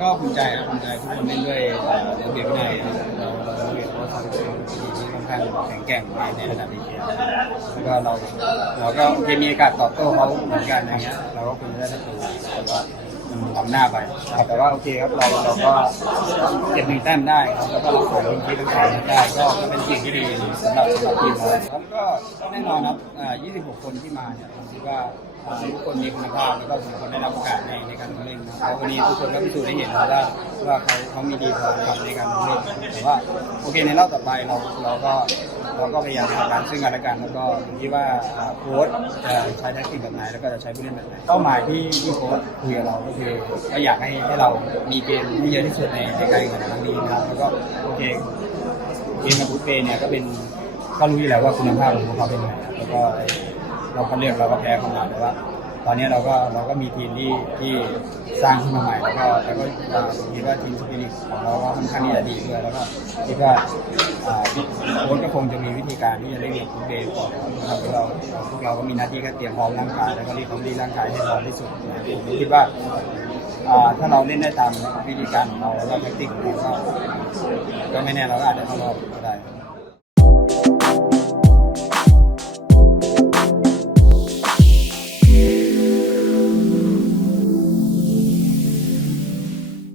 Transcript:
ก็ภูมิใจครับภูมิใจทุกคนเล่นด้วยเอ่อระเบียบวินัยครับเราเราเห็นว่าเขาเป็นทีมที่ค่อนข้างแข็งแกร่งในในระดับเอเชียแล้วก็เราเราก็โอเคมีโอกาสตอบโต้เขาเหมือนกันอย่างเงี้ยเราก็ควรจะได้ประตูแต่ว่ามันทำหน้าไปแต่ว่าโอเคครับเราเราก็เก็บหนึ่งแต้มได้ครับแล้วก็เราสวยทีมที่ทุกคนได้ก็เป็นสิ่งที่ดีสำหรับสำหรับทีมเราครับก็แน่นอนครับ26 คนที่มาเนี่ยผมคิดว่าทุกคนมีคุณภาพแล้วก็ทุกคนได้รับโอกาสในในการ แล้ววันนี้ทุกคนก็พิสูจน์ได้เห็นแล้วว่าว่าเขาเขามีดีพอในการลงเล่นแต่ว่าโอเคในรอบต่อไปเราเราก็เราก็พยายามทำการซึ่งกันและกันแล้วก็ผมคิดว่าอ่าโค้ชจะใช้แท็กติกแบบไหนแล้วก็จะใช้ผู้เล่นแบบไหนเป้าหมายที่ที่โค้ชคุยกับเราก็คือก็อยากให้ให้เรามีเกมที่เยอะที่สุดในในการแข่งขันครั้งนี้นะครับแล้วก็โอเคเกมกับบุฟเฟ่เนี่ยก็เป็นก็รู้อยู่แล้วว่าคุณภาพของพวกเขาเป็นยังไงแล้วก็เราก็เลือกเราก็แพ้เข้ามาแต่ว่า ตอนนี้เราก็เราก็มีทีมที่ที่สร้างขึ้นมาใหม่แล้วก็แล้วก็อ่าคิดว่าทีมสปิริตของเราก็ค่อนข้างที่จะดีด้วยแล้วก็คิดว่าโค้ชก็คงจะมีวิธีการที่จะเล่นกับบุฟเฟ่ก่อนนะครับแล้วเราพวกเราก็มีหน้าที่แค่เตรียมพร้อมร่างกายแล้วก็รีบพร้อมรีร่างกายให้พร้อมที่สุดผมคิดว่าถ้าเราเล่นได้ตามวิธีการของเราแล้วแทคติกของเราก็ก็ไม่แน่เราก็อาจจะเข้ารอบก็ได้